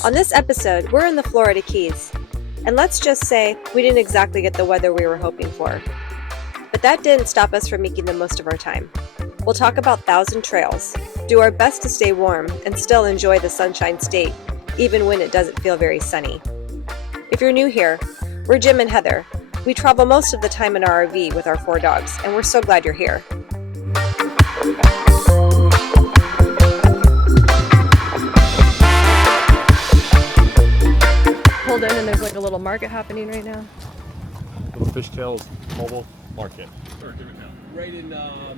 On this episode, we're in the Florida Keys. And let's just say we didn't exactly get the weather we were hoping for. But that didn't stop us from making the most of our time. We'll talk about 1,000 trails, do our best to stay warm, and still enjoy the Sunshine State, even when it doesn't feel very sunny. If you're new here, we're Jim and Heather. We travel most of the time in our RV with our 4 dogs, and we're so glad you're here. Pulled in and there's like a little market happening right now. Little Fishtails Mobile Market. Right in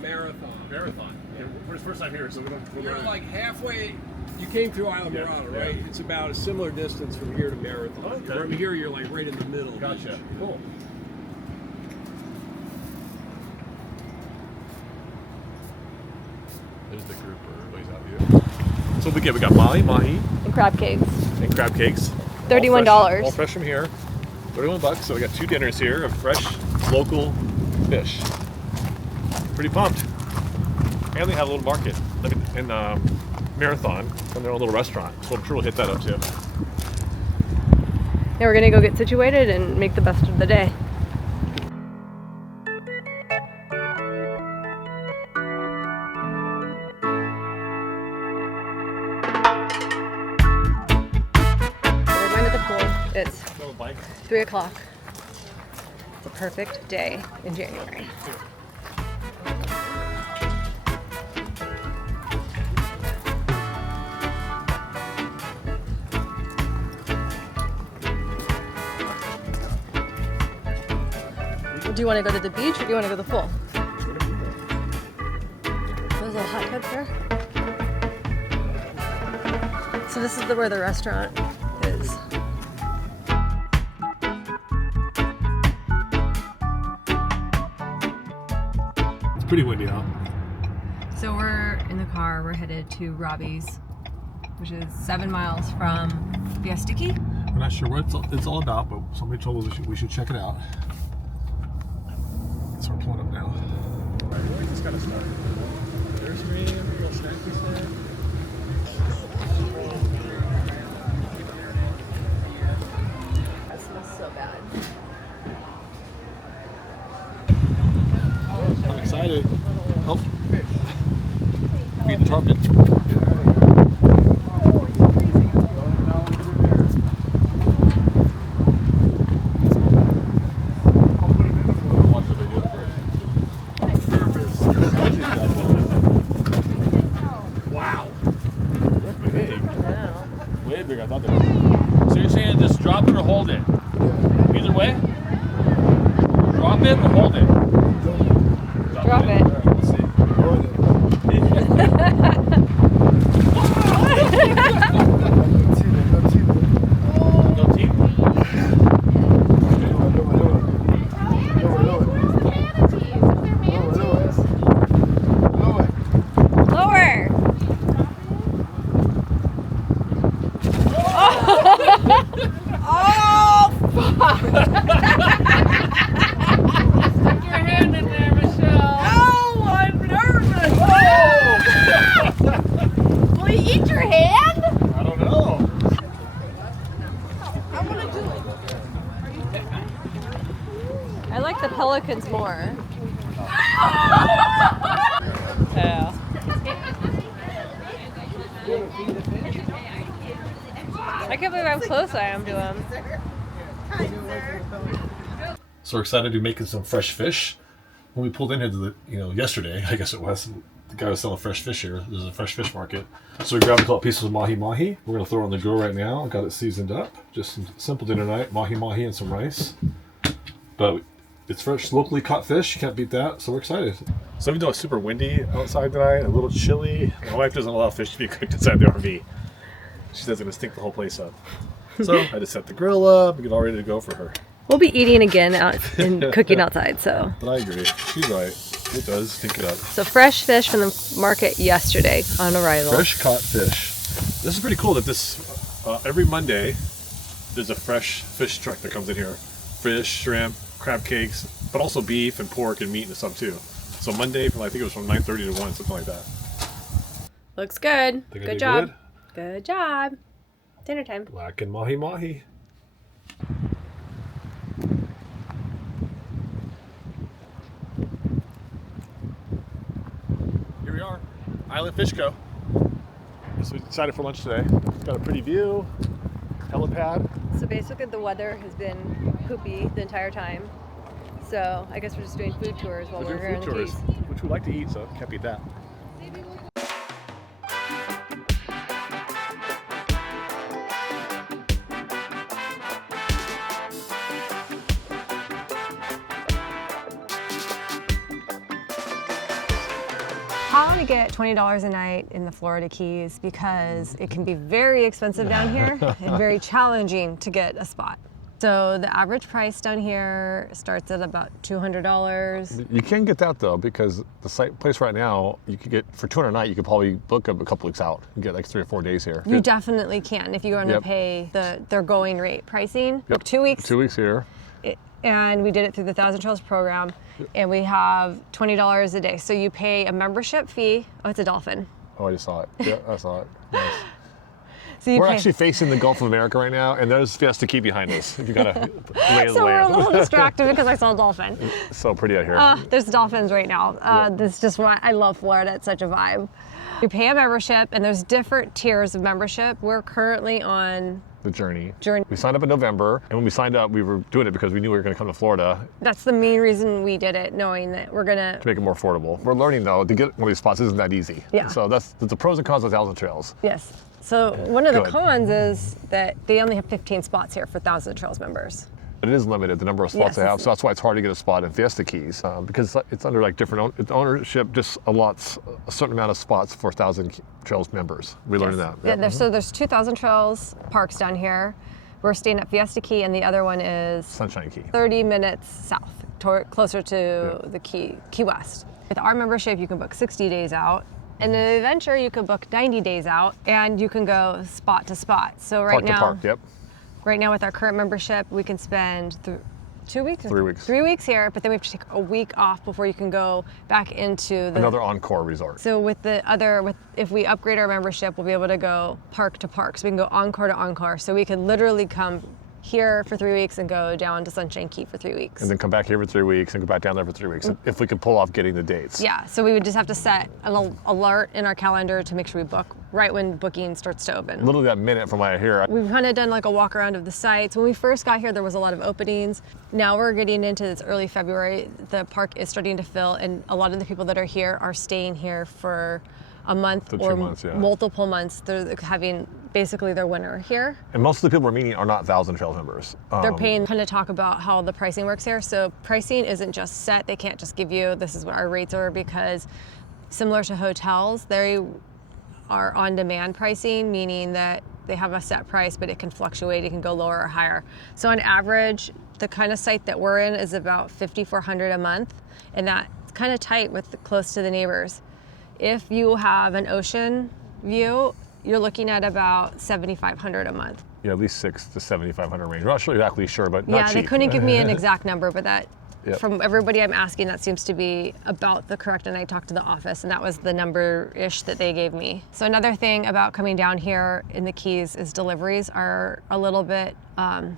Marathon. Yeah. We're the first time here, so we don't. You're like halfway. You came through Isla Mirada, right? Yeah. It's about a similar distance from here to Marathon. Okay. From here, you're like right in the middle. Gotcha. Cool. There's the grouper. Everybody's out here. So we got mahi And crab cakes. and crab cakes. $31. All fresh from here. $31. So we got 2 dinners here of fresh local fish. Pretty pumped. And they have a little market in Marathon and their own little restaurant. So I'm sure we'll hit that up too. Yeah, we're gonna go get situated and make the best of the day. We're going to the pool. It's 3 o'clock. It's a perfect day in January. Do you want to go to the beach or do you want to go to the pool? There's a hot tub there. So this is where the restaurant is. It's pretty windy out. So we're in the car. We're headed to Robbie's, which is 7 miles from Fiesta. We're not sure what it's all about, but somebody told us we should check it out. So we're pulling up now. Alright, we just gotta start. There's me, a little snacky snack. That smells so bad. I'm excited. Oh, feed the tarpon. I thought they were. So you're saying just drop it or hold it? Either way? Drop it or hold it? Drop it. All right, let's see. No teeth? Lower. Oh, fuck! Stick your hand in there, Michelle. Oh, I'm nervous. Oh. Will you eat your hand? I don't know. I want to do it. I like the pelicans more. Yeah. I can't believe how close I am to him. So we're excited to be making some fresh fish. When we pulled in here, yesterday, I guess it was, the guy was selling fresh fish here. There's a fresh fish market. So we grabbed a couple pieces of mahi. We're gonna throw it on the grill right now. Got it seasoned up. Just some simple dinner night, mahi and some rice. But it's fresh, locally caught fish. You can't beat that. So we're excited. So even though it's super windy outside tonight, a little chilly, my wife doesn't allow fish to be cooked inside the RV. She says it's gonna stink the whole place up. So I just set the grill up and get all ready to go for her. We'll be eating again out and cooking outside, so. But I agree. She's right. It does stink it up. So fresh fish from the market yesterday on arrival. Fresh caught fish. This is pretty cool that this, every Monday, there's a fresh fish truck that comes in here. Fish, shrimp, crab cakes, but also beef and pork and meat and stuff too. So Monday, I think it was from 9:30 to 1, something like that. Looks good. Think I Good did job. Good job. Dinner time. Black and mahi mahi. Here we are, Island Fish Co. So we decided for lunch today. Got a pretty view, helipad. So basically the weather has been poopy the entire time. So I guess we're just doing food tours while we're here in the Keys. Which we like to eat, so can't beat that. How to get $20 a night in the Florida Keys, because it can be very expensive down here and very challenging to get a spot. So the average price down here starts at about $200. You can get that though, because the place right now, you could get, for $200 a night, you could probably book a couple weeks out and get like 3 or 4 days here. You definitely can if you want to pay their going rate pricing. Yep. 2 weeks. 2 weeks here. And we did it through the 1,000 Trails program, and we have $20 a day. So you pay a membership fee. Oh, it's a dolphin. Oh, I just saw it. Yeah, I saw it. Nice. So we're actually facing the Gulf of America right now, and there's Fiesta Key behind us. If you gotta lay so we're a little distracted because I saw a dolphin. It's so pretty out here. There's dolphins right now. This is just why I love Florida. It's such a vibe. You pay a membership, and there's different tiers of membership. We're currently on the journey. We signed up in November, and when we signed up, we were doing it because we knew we were going to come to Florida. That's the main reason we did it, knowing that we're to make it more affordable. We're learning though, to get one of these spots isn't that easy. Yeah. So that's the pros and cons of 1,000 Trails. Yes. So one of the cons is that they only have 15 spots here for 1,000 Trails members. It is limited, the number of spots they have, so that's why it's hard to get a spot in Fiesta Keys, because it's under like different ownership, just allots a certain amount of spots for 1,000 Trails members. We learned that. Yeah, so there's 2,000 Trails parks down here. We're staying at Fiesta Key, and the other one is Sunshine Key. 30 minutes south, closer to the Key West. With our membership, you can book 60 days out. And in an adventure, you can book 90 days out, and you can go spot to spot. So park to park, yep. Right now with our current membership, we can spend 2 weeks? 3 weeks. 3 weeks here, but then we have to take a week off before you can go back into another Encore resort. So if we upgrade our membership, we'll be able to go park to park. So we can go Encore to Encore. So we can literally come here for 3 weeks and go down to Sunshine Key for 3 weeks. And then come back here for 3 weeks and go back down there for 3 weeks, if we could pull off getting the dates. Yeah, so we would just have to set an alert in our calendar to make sure we book right when booking starts to open. Literally that minute from what I hear. We've kind of done like a walk around of the sites. When we first got here, there was a lot of openings. Now we're getting into this early February. The park is starting to fill, and a lot of the people that are here are staying here for a month or 2 months, multiple months. They're having basically their winter here. And most of the people we're meeting are not 1,000 Trails members. They're paying, kind of talk about how the pricing works here. So pricing isn't just set. They can't just give you, this is what our rates are, because similar to hotels, they are on-demand pricing, meaning that they have a set price, but it can fluctuate. It can go lower or higher. So on average, the kind of site that we're in is about $5,400 a month, and that's kind of tight with close to the neighbors. If you have an ocean view, you're looking at about $7,500 a month. Yeah, at least $600 to $7,500 range. We're not exactly sure, but not cheap. They couldn't give me an exact number, but that Yep. From everybody I'm asking, that seems to be about the correct, and I talked to the office, and that was the number-ish that they gave me. So another thing about coming down here in the Keys is deliveries are a little bit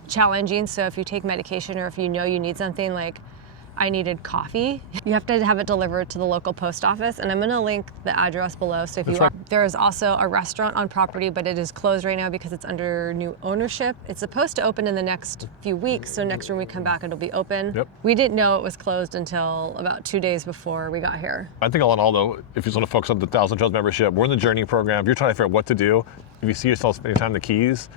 challenging. So if you take medication or if you know you need something, like I needed coffee, you have to have it delivered to the local post office, and I'm gonna link the address below. So if you are, there is also a restaurant on property, but it is closed right now because it's under new ownership. It's supposed to open in the next few weeks, so next when we come back, it'll be open. Yep. We didn't know it was closed until about 2 days before we got here. I think all in all though, if you just want to focus on the 1,000 Trails membership, we're in the Journey program. If you're trying to figure out what to do, if you see yourself spending time in the Keys,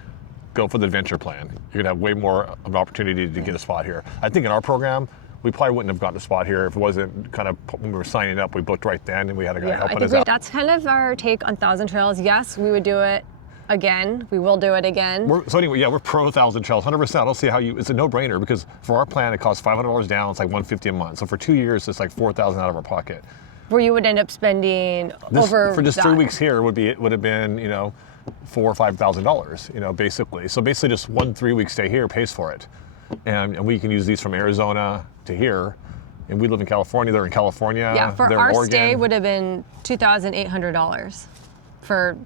go for the adventure plan. You're gonna have way more of an opportunity to get a spot here. I think in our program, we probably wouldn't have gotten a spot here if it wasn't kind of, when we were signing up, we booked right then and we had a guy helping us out. That's kind of our take on 1,000 Trails. Yes, we would do it again. We will do it again. So anyway, yeah, we're pro 1,000 Trails, 100%. I don't see how it's a no-brainer because for our plan, it costs $500 down. It's like $150 a month. So for 2 years, it's like $4,000 out of our pocket. Where you would end up spending for just 3 weeks here it would have been, you know, $4,000 or $5,000, you know, basically. So basically just 1 3-week stay here pays for it. And we can use these from Arizona to here. And we live in California, they're in California. Yeah, for they're our in Oregon. stay would have been $2,800 for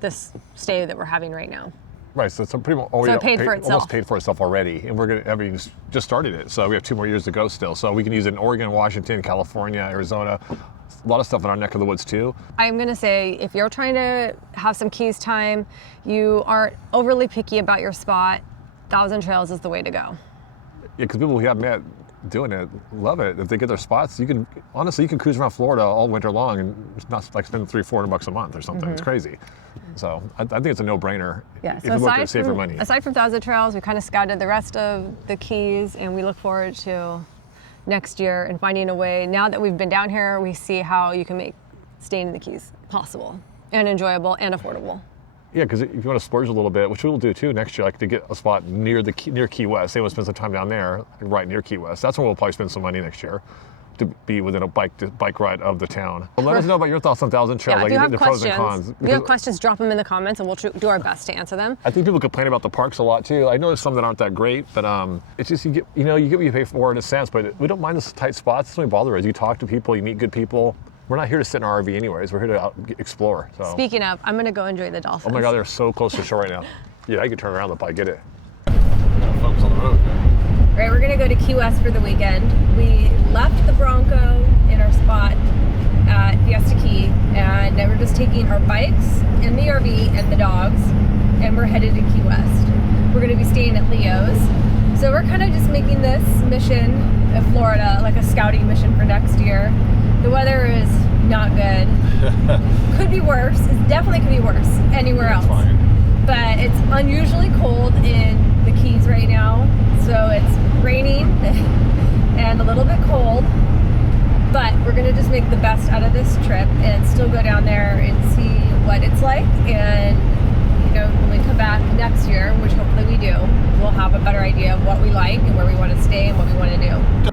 this stay that we're having right now. Right, so it's pretty much already So it paid for itself. almost paid for itself already, and we're gonna. I mean, just started it, so we have 2 more years to go still. So we can use it in Oregon, Washington, California, Arizona, a lot of stuff in our neck of the woods too. I'm gonna say, if you're trying to have some Keys time, you aren't overly picky about your spot, 1,000 Trails is the way to go. Yeah, because people we have met doing it love it. If they get their spots, you can honestly cruise around Florida all winter long and it's not like spending $300-400 a month or something. It's crazy. So I think it's a no-brainer. Yeah. If So you look at save your money. aside from 1,000 Trails, we kind of scouted the rest of the Keys, and we look forward to next year and finding a way. Now that we've been down here, we see how you can make staying in the Keys possible and enjoyable and affordable. Yeah, because if you want to splurge a little bit, which we will do too next year, like to get a spot near Key West. Say we'll spend some time down there, right near Key West. That's when we'll probably spend some money next year to be within a bike ride of the town. Well, let us know about your thoughts on 1,000 Trails, Yeah, like if you have the pros and cons. questions, if you have questions, drop them in the comments, and we'll do our best to answer them. I think people complain about the parks a lot too. I noticed some that aren't that great, but it's just you get what you pay for in a sense. But we don't mind the tight spots. It doesn't really bother us. You talk to people, you meet good people. We're not here to sit in our RV anyways. We're here to explore. So. Speaking of, I'm gonna go enjoy the dolphins. Oh my God, they're so close to shore right now. Yeah, I could turn around if I get it. Folks on the road. All right, we're gonna go to Key West for the weekend. We left the Bronco in our spot at Fiesta Key, and now we're just taking our bikes and the RV and the dogs, and we're headed to Key West. We're gonna be staying at Leo's. So we're kind of just making this mission of Florida like a scouting mission for next year. The weather is not good. Could be worse. It definitely could be worse anywhere else. Fine. But it's unusually cold in the Keys right now. So it's raining and a little bit cold. But we're gonna just make the best out of this trip and still go down there and see what it's like. And when we come back next year, which hopefully we do, we'll have a better idea of what we like and where we want to stay and what we want to do.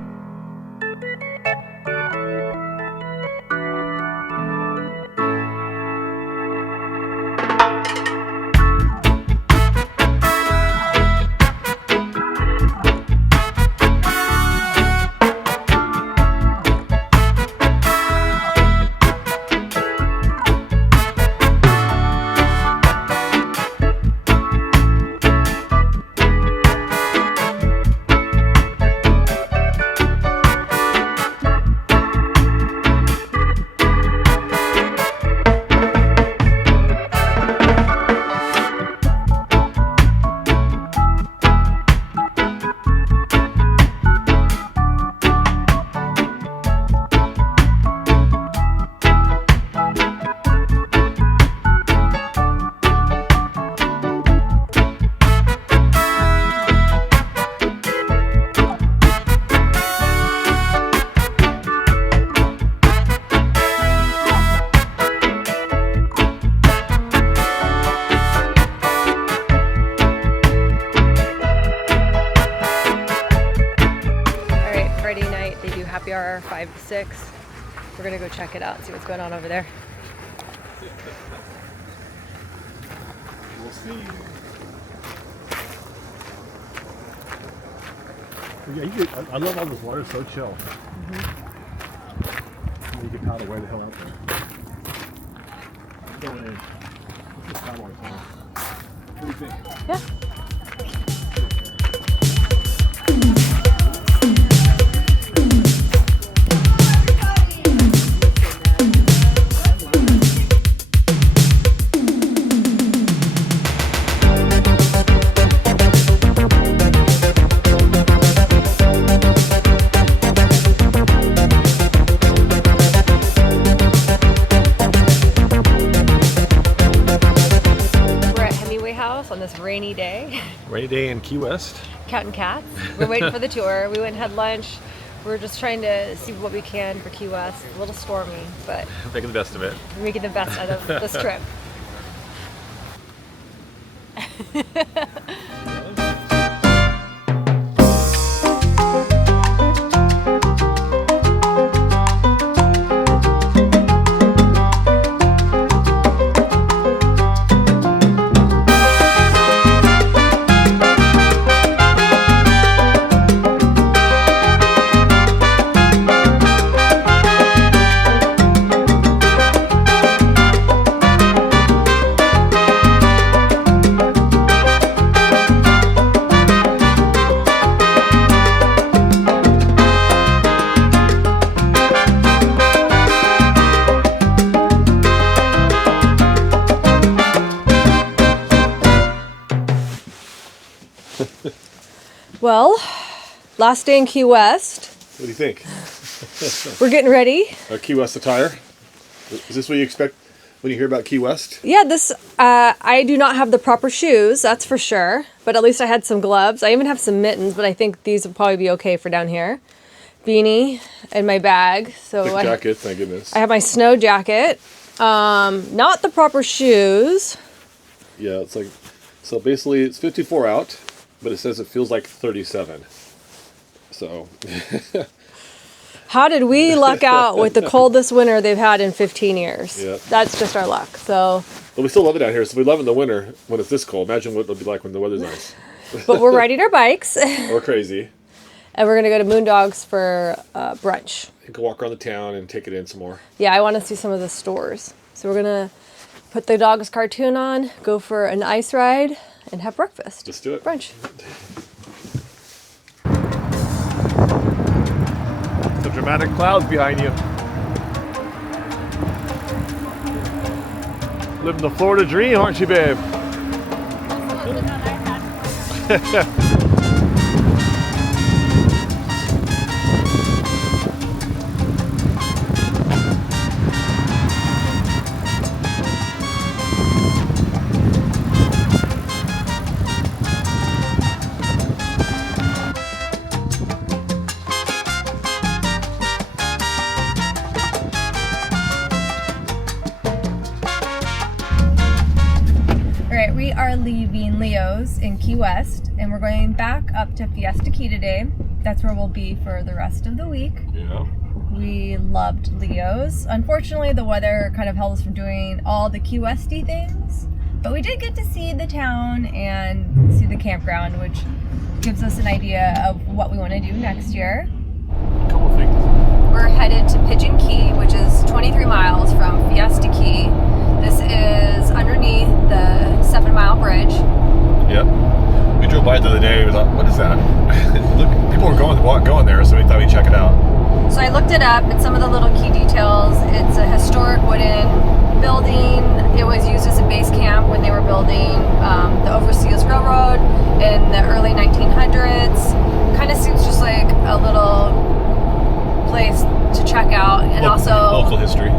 Happy hour 5 to 6. We're gonna go check it out, see what's going on over there. We'll see. Yeah, I love all this water. It's so chill. You can paddle way the hell out there. Going in. Let's just paddle ourselves. What do you think? Yeah. On this rainy day. Rainy day in Key West. Counting cats. We're waiting for the tour. We went and had lunch. We're just trying to see what we can for Key West. A little stormy, but Making the best of it. we're making the best out of this trip. Well, last day in Key West. What do you think? We're getting ready. Key West attire. Is this what you expect when you hear about Key West? Yeah, this, I do not have the proper shoes, that's for sure. But at least I had some gloves. I even have some mittens, but I think these will probably be okay for down here. Beanie in my bag. So Thick jacket, thank goodness. I have my snow jacket. Not the proper shoes. Yeah, it's like, so basically it's 54 out, but it says it feels like 37. So. How did we luck out with the coldest winter they've had in 15 years? Yeah. That's just our luck. So. But we still love it down here. So we love it in the winter when it's this cold. Imagine what it'll be like when the weather's nice. But we're riding our bikes. Or crazy. And we're going to go to Moondogs for brunch. You can walk around the town and take it in some more. Yeah, I want to see some of the stores. So we're going to put the dog's cartoon on, go for an ice ride, and have breakfast. Let's do it. Brunch. The dramatic clouds behind you. Living the Florida dream, aren't you, babe? We are leaving Leo's in Key West and we're going back up to Fiesta Key today. That's where we'll be for the rest of the week. Yeah. We loved Leo's. Unfortunately, the weather kind of held us from doing all the Key Westy things, but we did get to see the town and see the campground, which gives us an idea of what we want to do next year. A couple things. We're headed to Pigeon Key, which is 23 miles from Fiesta Key. This is underneath the 7 Mile Bridge. Yep. We drove by it the other day. We thought, what is that? Look, people were going there, so we thought we'd check it out. So I looked it up and some of the little key details. It's a historic wooden building. It was used as a base camp when they were building the Overseas Railroad in the early 1900s. Kind of seems just like a little place to check out and local history.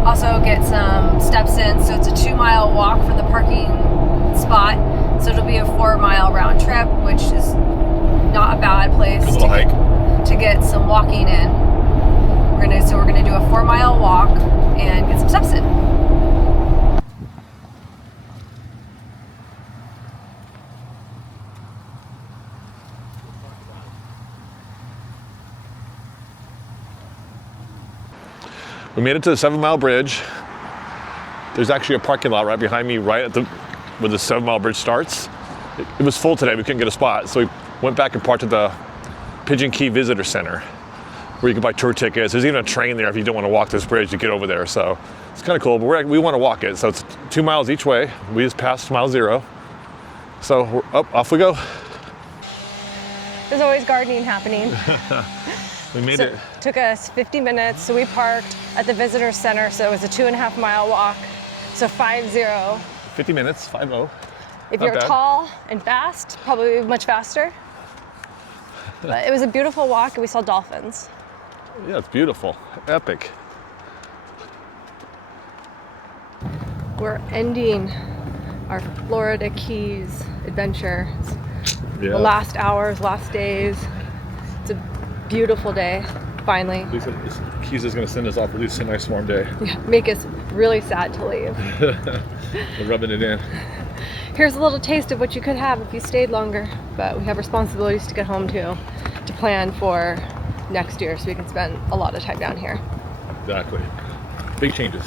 Also get some steps in, so it's a 2-mile walk from the parking spot. So it'll be a 4-mile round trip, which is not a bad place to get some walking in. We're gonna do a 4-mile walk and get some steps in. We made it to the 7 Mile Bridge. There's actually a parking lot right behind me, right at where the 7 Mile Bridge starts. It was full today, we couldn't get a spot. So we went back and parked at the Pigeon Key Visitor Center, where you can buy tour tickets. There's even a train there if you don't want to walk this bridge to get over there. So it's kind of cool, but we want to walk it. So it's 2 miles each way. We just passed mile 0. So we're off we go. There's always gardening happening. We made it. Took us 50 minutes, so we parked at the visitor center, so it was a 2.5-mile walk, so 50. 50 minutes, 50. If Not you're bad. tall and fast, probably much faster. But it was a beautiful walk, and we saw dolphins. Yeah, it's beautiful, epic. We're ending our Florida Keys adventure. Yeah. The last hours, last days. It's a beautiful day, finally. At least Keys is going to send us off at least a nice warm day. Yeah, make us really sad to leave. We're rubbing it in. Here's a little taste of what you could have if you stayed longer, but we have responsibilities to get home to plan for next year so we can spend a lot of time down here. Exactly. Big changes.